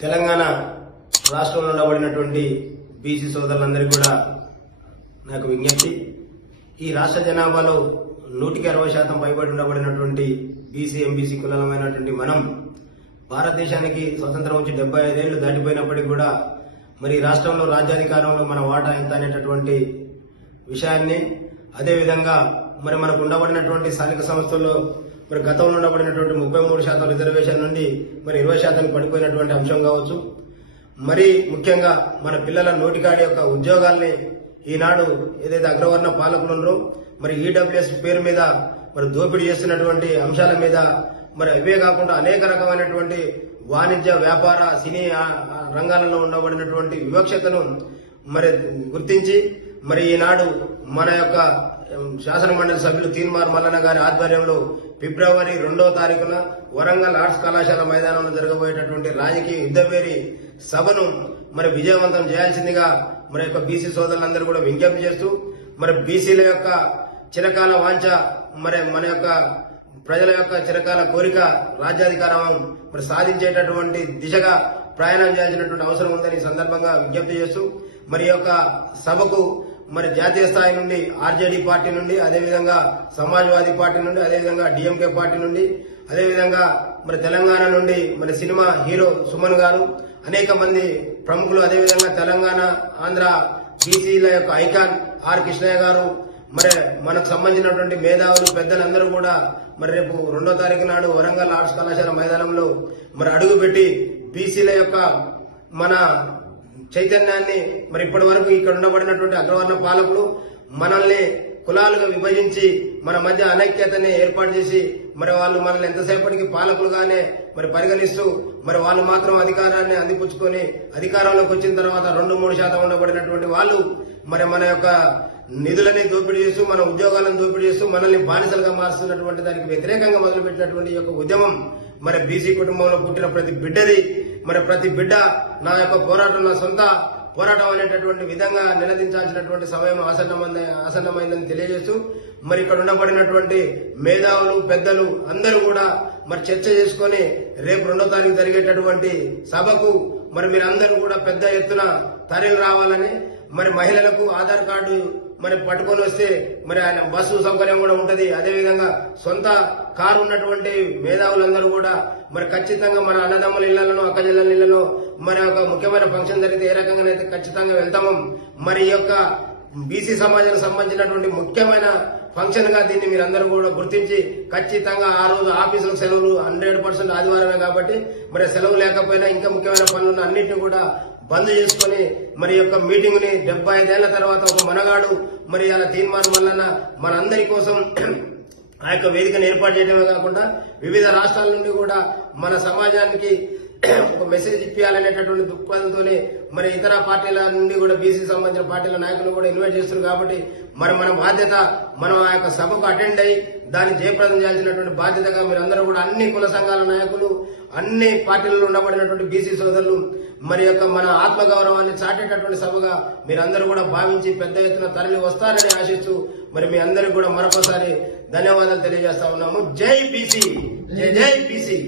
తెలంగాణ రాష్ట్రంలో ఉండబడినటువంటి బీసీ సోదరులందరికీ కూడా నాకు విజ్ఞప్తి. ఈ రాష్ట్ర జనాభాలో నూటికి అరవై శాతం పైబడి ఉండబడినటువంటి బీసీ ఎంబీసీ కులమైనటువంటి మనం భారతదేశానికి స్వతంత్రం వచ్చి డెబ్బై ఐదేళ్ళు దాటిపోయినప్పటికీ కూడా మరి ఈ రాష్ట్రంలో రాజ్యాధికారంలో మన వాటా ఎంత అనేటటువంటి విషయాన్ని అదేవిధంగా మరి మనకు ఉండబడినటువంటి స్థానిక సంస్థల్లో మరి గతంలో ఉండబడినటువంటి ముప్పై మూడు శాతం రిజర్వేషన్ నుండి మరి ఇరవై శాతానికి పడిపోయినటువంటి అంశం కావచ్చు. మరి ముఖ్యంగా మన పిల్లల నోటికాడి యొక్క ఉద్యోగాల్ని ఈనాడు ఏదైతే అగ్రవర్ణ పాలకులు ఉన్నారో మరి ఈడబ్ల్యూఎస్ పేరు మీద మరి దోపిడీ చేస్తున్నటువంటి అంశాల మీద మరి అవే కాకుండా అనేక రకమైనటువంటి వాణిజ్య వ్యాపార సినీ రంగాలలో ఉండబడినటువంటి వివక్షతను మరి గుర్తించి మరి ఈనాడు మన యొక్క శాసనమండలి శాసన సభ్యులు తీన్మార్ మల్లన్న గారి ఆధ్వర్యంలో ఫిబ్రవరి రెండో తారీఖున వరంగల్ ఆర్ట్స్ కళాశాల మైదానంలో జరగబోయేటటువంటి రాజకీయ యుద్ధవేరి సభను మరి విజయవంతం చేయాల్సిందిగా మరి యొక్క బీసీ సోదరులందరూ కూడా విజ్ఞప్తి చేస్తూ మరి బీసీల యొక్క చిరకాల వాంఛ మరి మన యొక్క ప్రజల యొక్క చిరకాల కోరిక రాజ్యాధికారం మరి సాధించేటటువంటి దిశగా ప్రయాణం చేయాల్సినటువంటి అవసరం ఉందని సందర్భంగా విజ్ఞప్తి చేస్తూ మరి యొక్క సభకు మరి జాతీయ స్థాయి నుండి ఆర్జేడీ పార్టీ నుండి అదేవిధంగా సమాజ్వాదీ పార్టీ నుండి అదేవిధంగా డిఎంకే పార్టీ నుండి అదేవిధంగా మరి తెలంగాణ నుండి మరి సినిమా హీరో సుమన్ గారు అనేక మంది ప్రముఖులు అదేవిధంగా తెలంగాణ ఆంధ్ర బీసీల యొక్క ఐకాన్ ఆర్ కృష్ణయ్య గారు మరి మనకు సంబంధించినటువంటి మేధావులు పెద్దలందరూ కూడా మరి రేపు రెండో తారీఖు నాడు వరంగల్ ఆర్ట్స్ కళాశాల మైదానంలో మరి అడుగుపెట్టి బీసీల యొక్క మన చైతన్యాన్ని మరి ఇప్పటి వరకు ఇక్కడ ఉండబడినటువంటి అగ్రవర్ణ పాలకులు మనల్ని కులాలుగా విభజించి మన మధ్య అనైక్యతని ఏర్పాటు చేసి మరి వాళ్ళు మనల్ని ఎంతసేపటికి పాలకులుగానే మరి పరిగణిస్తూ మరి వాళ్ళు మాత్రం అధికారాన్ని అందిపుచ్చుకొని అధికారంలోకి వచ్చిన తర్వాత రెండు మూడు శాతం ఉండబడినటువంటి వాళ్ళు మరి మన యొక్క నిధులని దోపిడీ చేస్తూ మన ఉద్యోగాలను దోపిడీ చేస్తూ మనల్ని బానిసలుగా మారుస్తున్నటువంటి దానికి వ్యతిరేకంగా మొదలుపెట్టినటువంటి ఈ యొక్క ఉద్యమం మరి బీసీ కుటుంబంలో పుట్టిన ప్రతి బిడ్డది మరి ప్రతి బిడ్డ నా యొక్క పోరాటం నా సొంత పోరాటం అనేటటువంటి విధంగా నిలదించాల్సినటువంటి సమయం ఆసన్నమైంది ఆసన్నమైందని తెలియజేస్తూ మరి ఇక్కడ ఉండబడినటువంటి మేధావులు పెద్దలు అందరూ కూడా మరి చర్చ చేసుకొని రేపు రెండో తారీఖు జరిగేటటువంటి సభకు మరి మీరందరూ కూడా పెద్ద ఎత్తున తరలి రావాలని మరి మహిళలకు ఆధార్ కార్డు మరి పట్టుకొని వస్తే మరి ఆయన బస్సు సౌకర్యం కూడా ఉంటది. అదేవిధంగా సొంత కారు ఉన్నటువంటి మేధావులందరూ కూడా మరి ఖచ్చితంగా మన అన్నదమ్ముల ఇళ్ళలో అక్క జిల్లల ఇళ్ళలో మరి ఒక ముఖ్యమైన ఫంక్షన్ జరిగితే ఏ రకంగానైతే ఖచ్చితంగా వెళ్తామో మరి ఈ యొక్క బీసీ సమాజానికి సంబంధించినటువంటి ముఖ్యమైన ఫంక్షన్గా దీన్ని మీరందరూ కూడా గుర్తించి ఖచ్చితంగా ఆ రోజు ఆఫీసులకు సెలవులు హండ్రెడ్ పర్సెంట్ ఆదివారమే కాబట్టి మరి సెలవు లేకపోయినా ఇంకా ముఖ్యమైన పనులు అన్నింటినీ కూడా బంద్ చేసుకొని మరి యొక్క మీటింగ్ని డెబ్బై ఐదేళ్ళ తర్వాత ఒక మనగాడు మరి అలా తీర్మానం వలన మనందరి కోసం ఆ యొక్క వేదికను ఏర్పాటు చేయడమే కాకుండా వివిధ రాష్ట్రాల నుండి కూడా మన సమాజానికి ఒక మెసేజ్ ఇప్పించాలనేటటువంటి దృక్పథంతోనే మరి ఇతర పార్టీల నుండి కూడా బీసీ సంబంధించిన పార్టీల నాయకులు కూడా ఇన్వైట్ చేస్తున్నారు కాబట్టి మరి మన బాధ్యత మనం ఆ యొక్క సభకు అటెండ్ అయ్యి దాన్ని జయప్రదం చేయాల్సినటువంటి బాధ్యతగా మీరందరూ కూడా అన్ని కుల సంఘాల నాయకులు అన్ని పార్టీలలో ఉండబడినటువంటి బీసీ సోదరులు మరి యొక్క మన ఆత్మగౌరవాన్ని చాటేటటువంటి సభగా మీరందరూ కూడా భావించి పెద్ద ఎత్తున తరలి వస్తారని ఆశిస్తూ మరి మీ అందరికి కూడా మరొకసారి ధన్యవాదాలు తెలియజేస్తా ఉన్నాము. జై బీసీ జై బీసీ